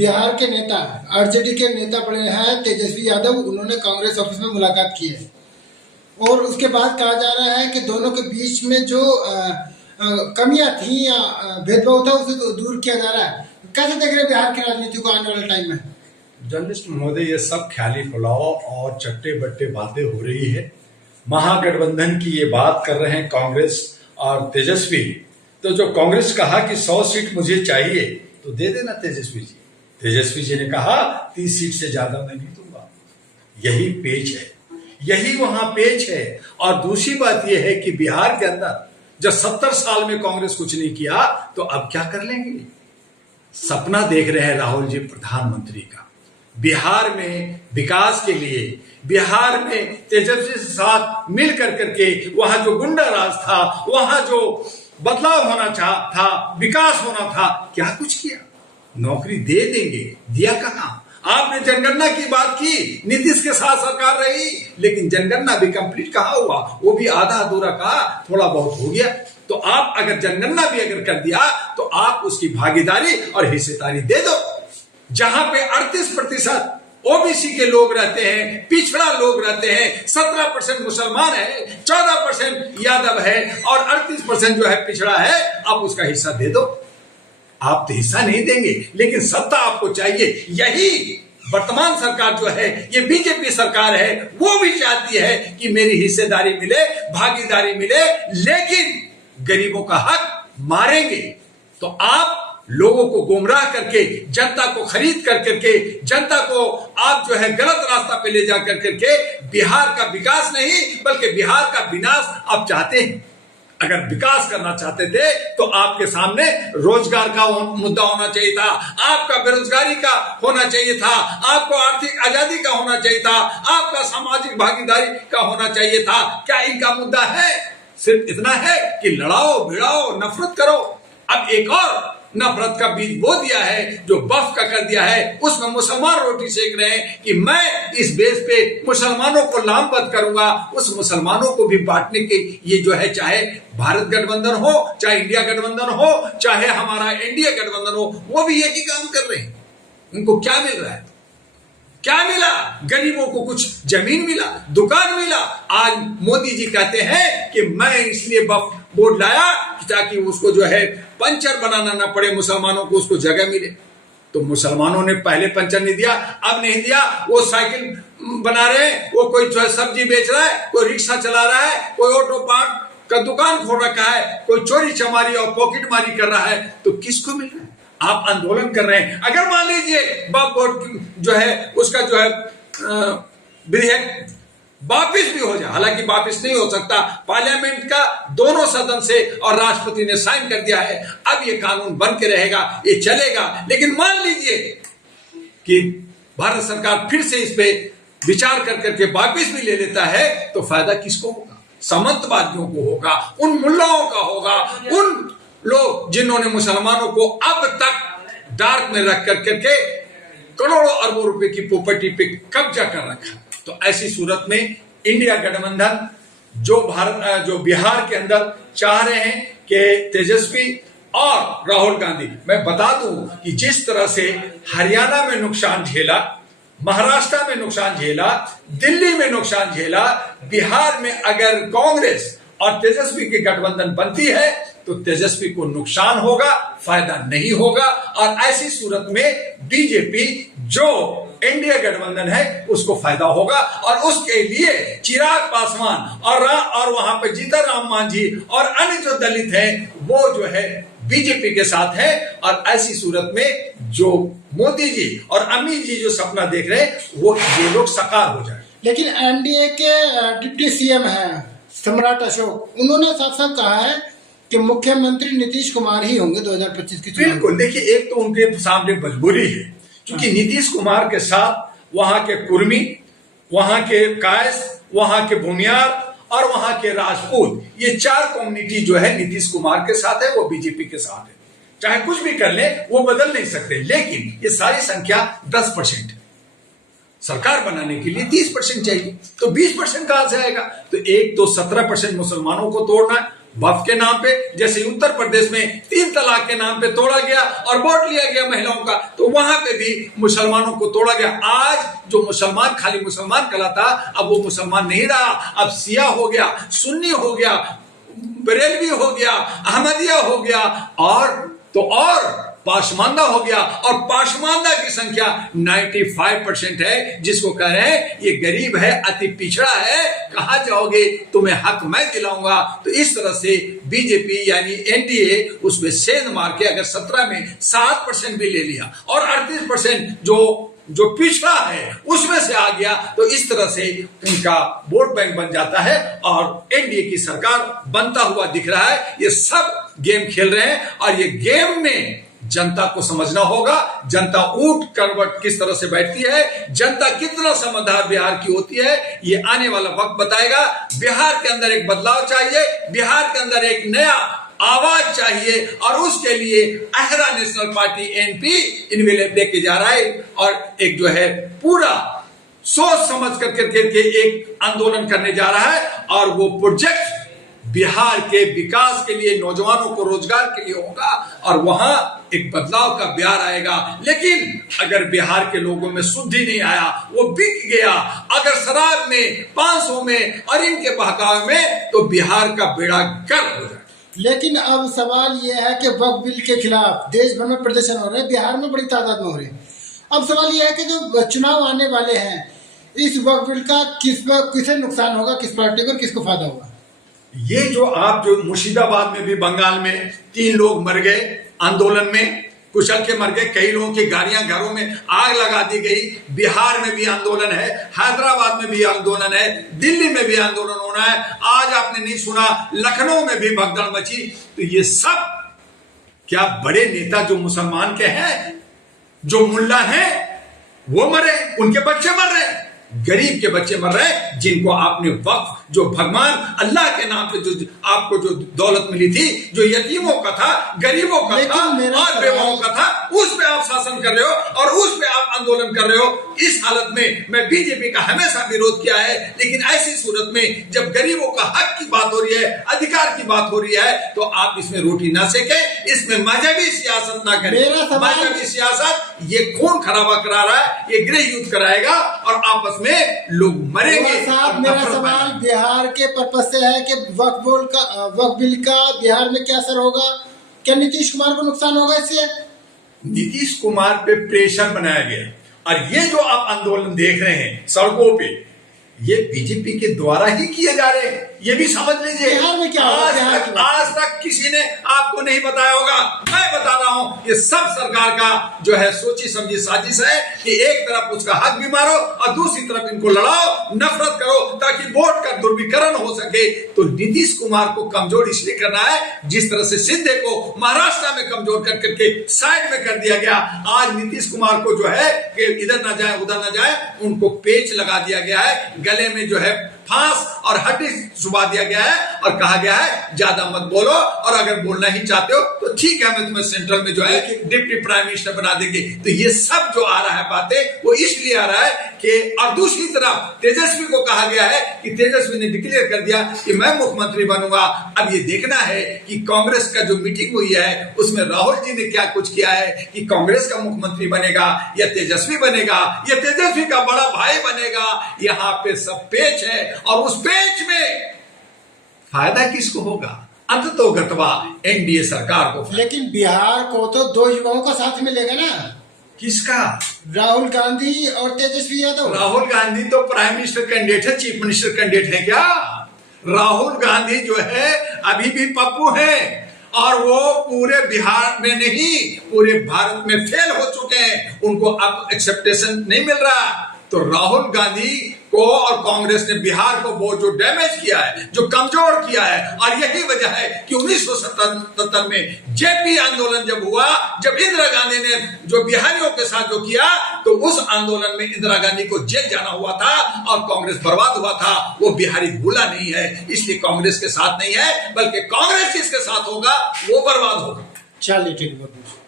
बिहार के नेता आरजेडी के नेता बड़े हैं तेजस्वी यादव, उन्होंने कांग्रेस ऑफिस में मुलाकात की है और उसके बाद कहा जा रहा है कि दोनों के बीच में जो कमियां थी या भेदभाव था उसे तो दूर किया जा रहा है। कैसे देख रहे हैं बिहार की राजनीति को आने वाले टाइम में? जर्नलिस्ट महोदय, ये सब ख्याली फुलाव और चट्टे बट्टे बातें हो रही है। महागठबंधन की ये बात कर रहे हैं कांग्रेस और तेजस्वी। तो जो कांग्रेस कहा कि 100 सीट मुझे चाहिए तो दे देना तेजस्वी जी। तेजस्वी जी ने कहा 30 सीट से ज्यादा मैं नहीं दूंगा। यही पेच है, यही वहां पेच है। और दूसरी बात यह है कि बिहार के अंदर जब 70 साल में कांग्रेस कुछ नहीं किया तो अब क्या कर लेंगे? सपना देख रहे हैं राहुल जी प्रधानमंत्री का। बिहार में विकास के लिए, बिहार में तेजस्वी के साथ मिल करके वहां जो गुंडा राज था, वहां जो बदलाव होना था, विकास होना था, क्या कुछ किया? नौकरी दे देंगे, दिया कहां? आपने जनगणना की बात की, नीतीश के साथ सरकार रही, लेकिन जनगणना भी कंप्लीट कहां हुआ? वो भी आधा अधूरा कहा, थोड़ा बहुत हो गया। तो आप अगर जनगणना भी अगर कर दिया तो आप उसकी भागीदारी और हिस्सेदारी दे दो। जहां पे 38% ओबीसी के लोग रहते हैं, पिछड़ा लोग रहते हैं, 17% मुसलमान है, 14% यादव है और 38% जो है पिछड़ा है, आप उसका हिस्सा दे दो। आप तो हिस्सा नहीं देंगे, लेकिन सत्ता आपको चाहिए। यही वर्तमान सरकार जो है, ये बीजेपी सरकार है, वो भी चाहती है कि मेरी हिस्सेदारी मिले, भागीदारी मिले, लेकिन गरीबों का हक मारेंगे। तो आप लोगों को गुमराह करके, जनता को खरीद करके, जनता को आप जो है गलत रास्ता पे ले जा करके बिहार का विकास नहीं बल्कि बिहार का विनाश आप चाहते हैं। अगर विकास करना चाहते थे तो आपके सामने रोजगार का मुद्दा होना चाहिए था, आपका बेरोजगारी का होना चाहिए था, आपको आर्थिक आजादी का होना चाहिए था, आपका सामाजिक भागीदारी का होना चाहिए था। क्या इनका मुद्दा है? सिर्फ इतना है कि लड़ाओ भिड़ाओ, नफरत करो। अब एक और नफरत का बीज बो दिया है, जो बफ का कर दिया है, उसमें मुसलमान रोटी सेक रहे हैं कि मैं इस बेस पे मुसलमानों को लामबंद करूंगा। उस मुसलमानों को भी बांटने के ये जो है, चाहे भारत गठबंधन हो, चाहे इंडिया गठबंधन हो, चाहे हमारा एनडीए गठबंधन हो, वो भी एक ही काम कर रहे हैं। उनको क्या मिल रहा है? क्या मिला? गरीबों को कुछ जमीन मिला, दुकान मिला। आज मोदी जी कहते हैं कि मैं इसलिए बफ बोर्ड लाया ताकि उसको जो है पंचर बनाना ना पड़े, मुसलमानों को उसको जगह मिले। तो मुसलमानों ने पहले पंचर नहीं दिया, अब नहीं दिया। वो साइकिल बना रहे हैं, वो कोई जो है सब्जी बेच रहा है, कोई रिक्शा चला रहा है, कोई ऑटो पार्ट का दुकान खोल रखा है, कोई चोरी चमारी और पॉकेट मारी कर रहा है। तो किसको मिल रहा है? आप आंदोलन कर रहे हैं। अगर मान लीजिए वक्फ बोर्ड जो है उसका जो है विधेयक वापिस भी हो जाए, हालांकि वापिस नहीं हो सकता, पार्लियामेंट का दोनों सदन से और राष्ट्रपति ने साइन कर दिया है, अब ये कानून बन के रहेगा, ये चलेगा। लेकिन मान लीजिए कि भारत सरकार फिर से इस पे विचार करके वापिस भी ले लेता है, तो फायदा किसको होगा? सामंतवादियों को होगा, उन मुल्लाओं का होगा, उन लोग जिन्होंने मुसलमानों को अब तक डार्क में रख करके करोड़ों अरबों रुपए की प्रॉपर्टी पे कब्जा कर रखा। तो ऐसी सूरत में इंडिया गठबंधन जो बिहार के अंदर चाह रहे हैं कि तेजस्वी और राहुल गांधी, मैं बता दूं कि जिस तरह से हरियाणा में नुकसान झेला, महाराष्ट्र में नुकसान झेला, दिल्ली में नुकसान झेला, बिहार में अगर कांग्रेस और तेजस्वी की गठबंधन बनती है तो तेजस्वी को नुकसान होगा, फायदा नहीं होगा। और ऐसी सूरत में बीजेपी जो एनडीए गठबंधन है उसको फायदा होगा। और उसके लिए चिराग पासवान और वहां पे जीतन राम मांझी और अन्य जो दलित हैं वो जो है बीजेपी के साथ है। और ऐसी सूरत में जो मोदी जी और अमित जी जो सपना देख रहे हैं वो ये लोग साकार हो जाए। लेकिन एनडीए के डिप्टी सीएम हैं सम्राट अशोक, उन्होंने साफ साफ कहा है कि मुख्यमंत्री नीतीश कुमार ही होंगे 2025 की चुनाव। बिल्कुल, देखिए एक तो उनके सामने मजबूरी है, क्योंकि नीतीश कुमार के साथ वहां के कुर्मी, वहां के कायस, वहां के भूमियार और वहां के राजपूत, ये 4 कम्युनिटी जो है नीतीश कुमार के साथ है, वो बीजेपी के साथ है। चाहे कुछ भी कर ले वो बदल नहीं सकते, लेकिन ये सारी संख्या 10% है। सरकार बनाने के लिए 30% चाहिए, तो 20% कहां से आएगा? तो एक तो 17% मुसलमानों को तोड़ना है, वक्फ के नाम पे, जैसे उत्तर प्रदेश में 3 तलाक के नाम पे तोड़ा गया और वोट लिया गया महिलाओं का, तो वहां पे भी मुसलमानों को तोड़ा गया। आज जो मुसलमान खाली मुसलमान कहलाता, अब वो मुसलमान नहीं रहा, अब शिया हो गया, सुन्नी हो गया, बरेलवी हो गया, अहमदिया हो गया, और पाशमानदा हो गया। और पाशमानदा की संख्या 95% है, जिसको कह रहे हैं ये गरीब है, अति पिछड़ा है, कहां जाओगे, तुम्हें हक मैं दिलाऊंगा। तो इस तरह से बीजेपी यानी एनडीए उसमें सेंध मार के अगर 17 में 7% भी ले लिया और 38% जो पिछड़ा है उसमें से आ गया, तो इस तरह से उनका वोट बैंक बन जाता है और एनडीए की सरकार बनता हुआ दिख रहा है। ये सब गेम खेल रहे हैं और ये गेम में जनता को समझना होगा। जनता ऊंट करवट किस तरह से बैठती है, जनता कितना समझदार बिहार की होती है, ये आने वाला वक्त बताएगा। बिहार के अंदर एक बदलाव चाहिए, बिहार के अंदर एक नया आवाज चाहिए और उसके लिए अहरा नेशनल पार्टी एनपी इन्वेलेप लेके जा रहा है और एक जो है पूरा सोच समझ करके एक आंदोलन करने जा रहा है और वो प्रोजेक्ट बिहार के विकास के लिए, नौजवानों को रोजगार के लिए होगा और वहां एक बदलाव का बिहार आएगा। लेकिन अगर बिहार के लोगों में शुद्धि नहीं आया, वो बिक गया, अगर शराब में, 500 में और इनके बहकावे में, तो बिहार का बेड़ा गर्क हो जाए। लेकिन अब सवाल यह है कि वक्फ बिल के खिलाफ देश भर में प्रदर्शन हो रहे हैं, बिहार में बड़ी तादाद में हो रहे हैं। अब सवाल यह है कि जो चुनाव आने वाले हैं, इस वक्फ बिल का किसे नुकसान होगा, किस पार्टी को और किसको फायदा होगा? ये जो मुर्शिदाबाद में भी, बंगाल में 3 लोग मर गए आंदोलन में, कुचल के मर गए, कई लोगों की गाड़ियां, घरों में आग लगा दी गई। बिहार में भी आंदोलन है, हैदराबाद में भी आंदोलन है, दिल्ली में भी आंदोलन होना है। आज आपने नहीं सुना लखनऊ में भी भगदड़ मची। तो ये सब क्या बड़े नेता जो मुसलमान के हैं, जो मुल्ला हैं, वो मरे, उनके बच्चे मर रहे हैं, गरीब के बच्चे मर रहे हैं, जिनको आपने वक्फ, जो भगवान अल्लाह के नाम पे जो आपको जो दौलत मिली थी, जो यतीमों का था, गरीबों का था और बेवाओं का था, उस पे आप शासन कर रहे हो और उस पे आप आंदोलन कर रहे हो। इस हालत में मैं बीजेपी का हमेशा विरोध किया है, लेकिन ऐसी सूरत में जब गरीबों का हक की बात हो रही है, अधिकार की बात हो रही है, तो आप इसमें रोटी ना सेके, इसमें मजहबी सियासत ना करें। मजहबी सियासत ये खून खराबा करा रहा है, ये गृह युद्ध कराएगा और आपस में लोग मरेंगे। मेरा सवाल बिहार के पर्पज से है कि वक्फ बिल का बिहार में क्या असर होगा? क्या नीतीश कुमार को नुकसान होगा इससे? नीतीश कुमार पे प्रेशर बनाया गया और ये जो आप आंदोलन देख रहे हैं सड़कों पे, ये बीजेपी के द्वारा ही किए जा रहे हैं, ये भी समझ लीजिए। बिहार में क्या आज तक किसी ने आपको नहीं बताया होगा, मैं बता रहा हूं। ये सब सरकार का जो है सोची समझी साजिश है कि एक तरफ उसका हक भी मारो और दूसरी तरफ इनको लड़ाओ, नफरत करो, ताकि वोट का दुर्विकरण हो सके। तो नीतीश कुमार को कमजोर इसलिए करना है, जिस तरह से शिंदे को महाराष्ट्र में कमजोर कर करके साइड में कर दिया गया। आज नीतीश कुमार को जो है कि इधर ना जाए उधर ना जाए, उनको पेच लगा दिया गया है, गले में जो है फांस और हड्डी चुबा दिया गया है और कहा गया है ज्यादा मत बोलो, और अगर बोलना ही चाहते हो तो ठीक है, मैं तुम्हें सेंट्रल में जो है डिप्टी प्राइम मिनिस्टर बना देंगे। तो ये सब जो आ रहा है बातें, वो इसलिए आ रहा है कि, और दूसरी तरफ तेजस्वी को कहा गया है कि तेजस्वी ने डिक्लेयर कर दिया कि मैं मुख्यमंत्री बनूंगा। अब ये देखना है कि कांग्रेस का जो मीटिंग हुई है उसमें राहुल जी ने क्या कुछ किया है, कि कांग्रेस का मुख्यमंत्री बनेगा या तेजस्वी बनेगा या तेजस्वी का बड़ा भाई बनेगा। यहाँ पे सब पेच है और उस पेच में फायदा किसको होगा? अंततोगत्वा एनडीए सरकार को। लेकिन बिहार को तो 2 युवाओं का साथ मिलेगा ना। किसका? राहुल गांधी और तेजस्वी यादव। राहुल गांधी तो प्राइम मिनिस्टर कैंडिडेट है, चीफ मिनिस्टर कैंडिडेट है क्या? राहुल गांधी जो है अभी भी पप्पू है और वो पूरे बिहार में नहीं, पूरे भारत में फेल हो चुके हैं, उनको अब एक्सेप्टेशन नहीं मिल रहा। तो राहुल गांधी को और कांग्रेस ने बिहार को बहुत जो डैमेज किया है, जो कमजोर किया है, और यही वजह है कि 1977 में जेपी आंदोलन जब हुआ, जब इंदिरा गांधी ने जो बिहारियों के साथ जो किया, तो उस आंदोलन में इंदिरा गांधी को जेल जाना हुआ था और कांग्रेस बर्बाद हुआ था। वो बिहारी भूला नहीं है, इसलिए कांग्रेस के साथ नहीं है, बल्कि कांग्रेस जिसके साथ होगा वो बर्बाद होगा। चलिए ठीक है।